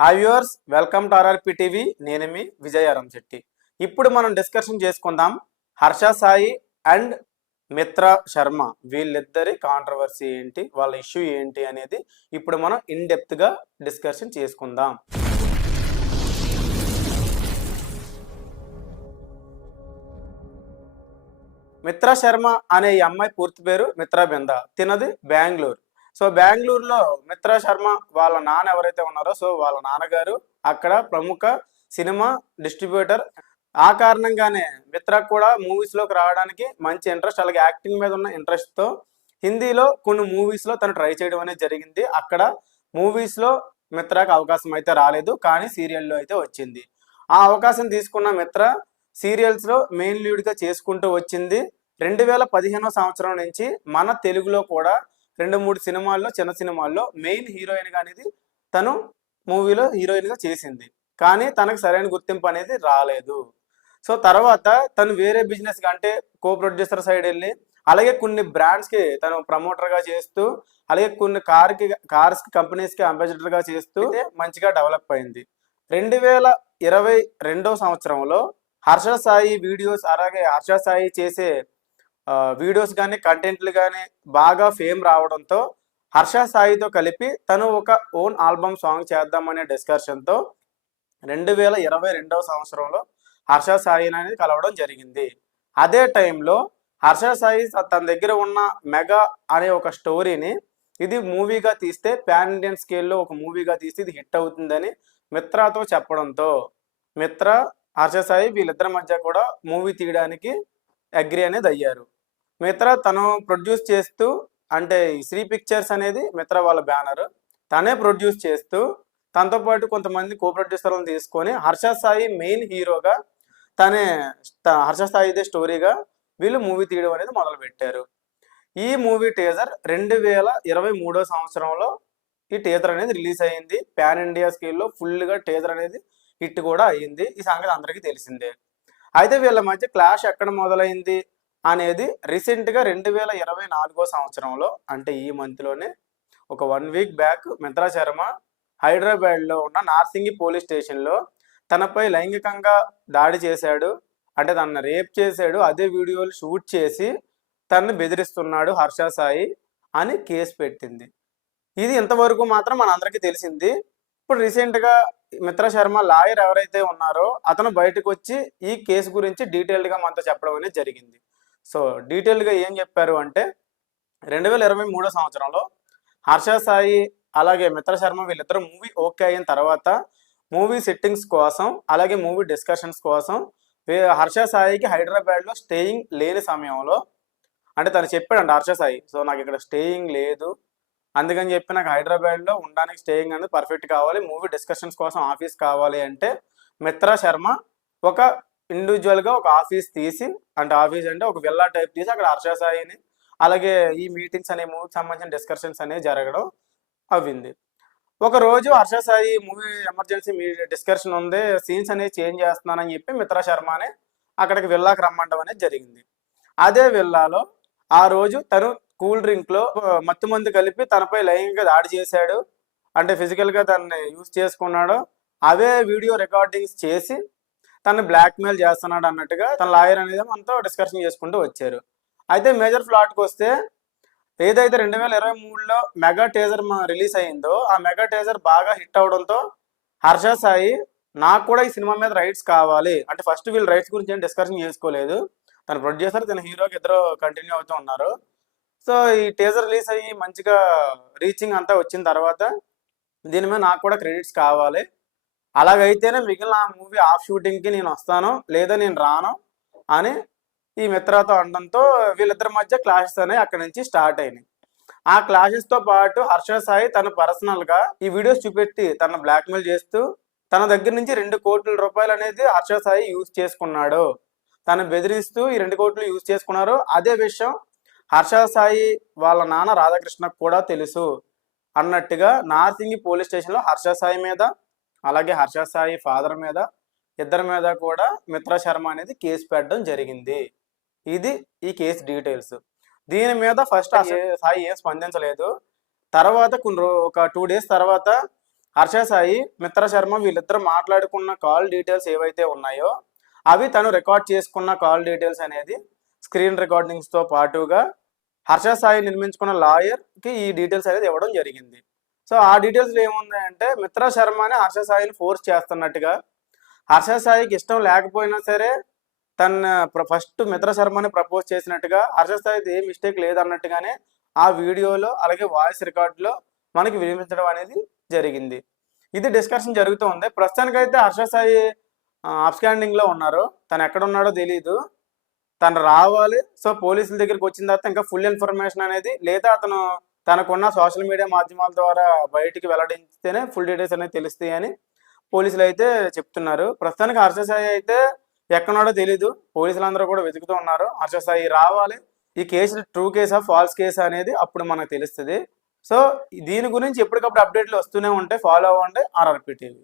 Hi viewers welcome to RRP TV నేను మీ విజయారం శెట్టి. ఇప్పుడు మనం డిస్కషన్ చేసుకుందాం హర్ష సాయి అండ్ మిత్ర శర్మ. వీళ్ళిద్దరి కాంట్రవర్సీ ఏంటి వాళ్ళ ఇష్యూ ఏంటి అనేది ఇప్పుడు మనం ఇన్ డిస్కషన్ చేసుకుందాం. మిత్ర శర్మ అనే ఈ అమ్మాయి పూర్తి పేరు మిత్ర బింద తినది బెంగళూరు. సో బెంగళూరులో మిత్ర శర్మ వాళ్ళ నాన్న ఎవరైతే ఉన్నారో సో వాళ్ళ నాన్నగారు అక్కడ ప్రముఖ సినిమా డిస్ట్రిబ్యూటర్. ఆ కారణంగానే మిత్ర కూడా మూవీస్లోకి రావడానికి మంచి ఇంట్రెస్ట్ అలాగే యాక్టింగ్ మీద ఉన్న ఇంట్రెస్ట్తో హిందీలో కొన్ని మూవీస్లో తను ట్రై చేయడం అనేది జరిగింది. అక్కడ మూవీస్లో మిత్రకు అవకాశం అయితే రాలేదు కానీ సీరియల్లో అయితే వచ్చింది. ఆ అవకాశం తీసుకున్న మిత్ర సీరియల్స్లో మెయిన్ లీడ్గా చేసుకుంటూ వచ్చింది. రెండు వేల పదిహేనో సంవత్సరం నుంచి మన తెలుగులో కూడా రెండు మూడు సినిమాల్లో చిన్న సినిమాల్లో మెయిన్ హీరోయిన్గా అనేది తను మూవీలో హీరోయిన్గా చేసింది. కానీ తనకు సరైన గుర్తింపు అనేది రాలేదు. సో తర్వాత తను వేరే బిజినెస్గా అంటే కో ప్రొడ్యూసర్ సైడ్ వెళ్ళి అలాగే కొన్ని బ్రాండ్స్కి తను ప్రమోటర్గా చేస్తూ అలాగే కొన్ని కార్కి కార్స్కి కంపెనీస్కి అంబాసిడర్గా చేస్తూ మంచిగా డెవలప్ అయింది. రెండు వేల ఇరవై రెండో సంవత్సరంలో హర్ష సాయి వీడియోస్ అలాగే హర్ష సాయి చేసే వీడియోస్ కానీ కంటెంట్లు కానీ బాగా ఫేమ్ రావడంతో హర్ష సాయితో కలిపి తను ఒక ఓన్ ఆల్బమ్ సాంగ్ చేద్దామనే డిస్కషన్తో రెండు వేల ఇరవై రెండవ సంవత్సరంలో హర్ష సాయి అనేది కలవడం జరిగింది. అదే టైంలో హర్ష సాయి తన దగ్గర ఉన్న మెగా అనే ఒక స్టోరీని ఇది మూవీగా తీస్తే పాన్ ఇండియన్ స్కేల్లో ఒక మూవీగా తీస్తే ఇది హిట్ అవుతుందని మిత్రతో చెప్పడంతో మిత్ర హర్ష సాయి వీళ్ళిద్దరి మధ్య కూడా మూవీ తీయడానికి అగ్రి అనేది అయ్యారు. మిత్ర తను ప్రొడ్యూస్ చేస్తూ అంటే శ్రీ పిక్చర్స్ అనేది మిత్ర వాళ్ళ బ్యానర్ తనే ప్రొడ్యూస్ చేస్తూ తనతో పాటు కొంతమంది కో ప్రొడ్యూసర్లను తీసుకొని హర్ష సాయి మెయిన్ హీరోగా తనే హర్ష సాయిదే స్టోరీగా వీళ్ళు మూవీ తీయడం అనేది మొదలు పెట్టారు ఈ మూవీ టీజర్ రెండు వేల ఇరవై మూడో సంవత్సరంలో ఈ టీజర్ అనేది రిలీజ్ అయ్యింది పాన్ ఇండియా స్కేల్లో ఫుల్గా టీజర్ అనేది హిట్ కూడా అయ్యింది ఈ సంగతి అందరికీ తెలిసిందే. అయితే వీళ్ళ మధ్య క్లాష్ ఎక్కడ మొదలైంది? అనేది రీసెంట్గా రెండు వేల ఇరవై నాలుగో సంవత్సరంలో అంటే ఈ మంత్లోనే ఒక one week back Mitra Sharma హైదరాబాద్లో ఉన్న నార్సింగి పోలీస్ స్టేషన్లో తనపై లైంగికంగా దాడి చేశాడు. అంటే తనను రేప్ చేశాడు. అదే వీడియోలు షూట్ చేసి తనను బెదిరిస్తున్నాడు హర్ష సాయి అని కేసు పెట్టింది. ఇది ఇంతవరకు మాత్రం మనందరికీ తెలిసింది. ఇప్పుడు రీసెంట్గా మిత్ర శర్మ లాయర్ ఎవరైతే ఉన్నారో అతను బయటకు వచ్చి ఈ కేసు గురించి డీటెయిల్డ్గా మనతో చెప్పడం అనేది జరిగింది. సో డీటెయిల్గా ఏం చెప్పారు అంటే రెండు వేల ఇరవై మూడో సంవత్సరంలో హర్ష సాయి అలాగే మిత్ర శర్మ వీళ్ళిద్దరు మూవీ ఓకే అయిన తర్వాత మూవీ సెట్టింగ్స్ కోసం అలాగే మూవీ డిస్కషన్స్ కోసం హర్ష సాయికి హైదరాబాద్లో స్టేయింగ్ లేని సమయంలో అంటే తను చెప్పాడంట హర్ష సాయి సో నాకు ఇక్కడ స్టేయింగ్ లేదు. అందుకని చెప్పి నాకు హైదరాబాద్లో ఉండడానికి స్టేయింగ్ అనేది పర్ఫెక్ట్ కావాలి. మూవీ డిస్కషన్స్ కోసం ఆఫీస్ కావాలి అంటే మిత్ర శర్మ ఒక ఇండివిజువల్గా ఒక ఆఫీస్ తీసి అంటే ఆఫీస్ అంటే ఒక విల్లా టైప్ తీసి అక్కడ హర్ష సాయిని అలాగే ఈ మీటింగ్స్ అనే మూవీకి సంబంధించిన డిస్కషన్స్ అనేవి జరగడం అవ్వింది. ఒక రోజు హర్ష సాయి మూవీ ఎమర్జెన్సీ మీ డిస్కషన్ ఉంది సీన్స్ అనేవి చేంజ్ చేస్తున్నానని చెప్పి మిత్ర శర్మని అక్కడికి విల్లాకి రమ్మండం అనేది జరిగింది. అదే విల్లాలో ఆ రోజు తను కూల్ డ్రింక్లో మత్తు మందు కలిపి తనపై లైంగిక దాడి చేశాడు. అంటే ఫిజికల్గా తనని యూజ్ చేసుకున్నాడు. అవే వీడియో రికార్డింగ్స్ చేసి తను బ్లాక్మెయిల్ చేస్తున్నాడు అన్నట్టుగా తన లాయర్ అనేది మనతో డిస్కషన్ చేసుకుంటూ వచ్చారు. అయితే మేజర్ ఫ్లాట్కి వస్తే ఏదైతే రెండు వేల ఇరవై మూడులో మెగా టేజర్ రిలీజ్ అయిందో ఆ మెగా టేజర్ బాగా హిట్ అవడంతో హర్ష సాయి నాకు కూడా ఈ సినిమా మీద రైట్స్ కావాలి. అంటే ఫస్ట్ వీళ్ళు రైట్స్ గురించి ఏం డిస్కషన్ చేసుకోలేదు. తన ప్రొడ్యూసర్ తన హీరోకి ఇద్దరు కంటిన్యూ అవుతూ ఉన్నారు. సో ఈ టేజర్ రిలీజ్ అయ్యి మంచిగా రీచింగ్ అంతా వచ్చిన తర్వాత దీని మీద నాకు కూడా క్రెడిట్స్ కావాలి. అలాగైతేనే మిగిలిన ఆ మూవీ ఆఫ్ షూటింగ్కి నేను వస్తాను లేదా నేను రాను అని ఈ మిత్రతో అనడంతో వీళ్ళిద్దరి మధ్య క్లాషెస్ అనేవి అక్కడి నుంచి స్టార్ట్ అయినాయి. ఆ క్లాషెస్తో పాటు హర్ష సాయి తన పర్సనల్గా ఈ వీడియోస్ చూపెట్టి తన బ్లాక్మెయిల్ చేస్తూ తన దగ్గర నుంచి రెండు కోట్ల రూపాయలు అనేది హర్ష సాయి యూజ్ చేసుకున్నాడు. తను బెదిరిస్తూ ఈ రెండు కోట్లు యూజ్ చేసుకున్నారు. అదే విషయం హర్ష సాయి వాళ్ళ నాన్న రాధాకృష్ణకు కూడా తెలుసు. అన్నట్టుగా నార్సింగి పోలీస్ స్టేషన్లో హర్ష సాయి మీద అలాగే హర్ష సాయి ఫాదర్ మీద ఇద్దరి మీద కూడా మిత్ర శర్మ అనేది కేసు పెట్టడం జరిగింది. ఇది ఈ కేసు డీటెయిల్స్. దీని మీద ఫస్ట్ సాయి ఏం స్పందించలేదు. తర్వాత కొన్ని ఒక టూ డేస్ తర్వాత హర్ష సాయి మిత్ర శర్మ వీళ్ళిద్దరు మాట్లాడుకున్న కాల్ డీటెయిల్స్ ఏవైతే ఉన్నాయో అవి తను రికార్డ్ చేసుకున్న కాల్ డీటెయిల్స్ అనేది స్క్రీన్ రికార్డింగ్స్తో పాటుగా హర్ష సాయి నిర్మించుకున్న లాయర్కి ఈ డీటెయిల్స్ అనేది ఇవ్వడం జరిగింది. సో ఆ డీటెయిల్స్లో ఏముంది అంటే మిత్ర శర్మని హర్ష సాయిని ఫోర్స్ చేస్తున్నట్టుగా. హర్ష సాయికి ఇష్టం లేకపోయినా సరే తన ఫస్ట్ మిత్ర శర్మని ప్రపోజ్ చేసినట్టుగా హర్ష సాయిది ఏ మిస్టేక్ లేదన్నట్టుగానే ఆ వీడియోలో అలాగే వాయిస్ రికార్డులో మనకి వినిపించడం అనేది జరిగింది. ఇది డిస్కషన్ జరుగుతూ ఉంది. ప్రస్తుతానికైతే హర్ష సాయి అప్స్టాండింగ్లో ఉన్నారు. తను ఎక్కడ ఉన్నాడో తెలియదు తను రావాలి. సో పోలీసుల దగ్గరికి వచ్చిన తర్వాత ఇంకా ఫుల్ ఇన్ఫర్మేషన్ అనేది లేదా అతను తనకున్న సోషల్ మీడియా మాధ్యమాల ద్వారా బయటికి వెల్లడించితేనే ఫుల్ డీటెయిల్స్ అనేది తెలుస్తాయి అని పోలీసులు అయితే చెప్తున్నారు. ప్రస్తుతానికి హర్ష సాయి అయితే ఎక్కడున్నాడో తెలీదు. పోలీసులందరూ కూడా వెతుకుతూ ఉన్నారు. హర్ష సాయి రావాలి. ఈ కేసు ట్రూ కేసా ఫాల్స్ కేసా అనేది అప్పుడు మనకు తెలుస్తుంది. సో దీని గురించి ఎప్పటికప్పుడు అప్డేట్లు వస్తూనే ఉంటాయి ఫాలో అవ్వండి. RRP TV.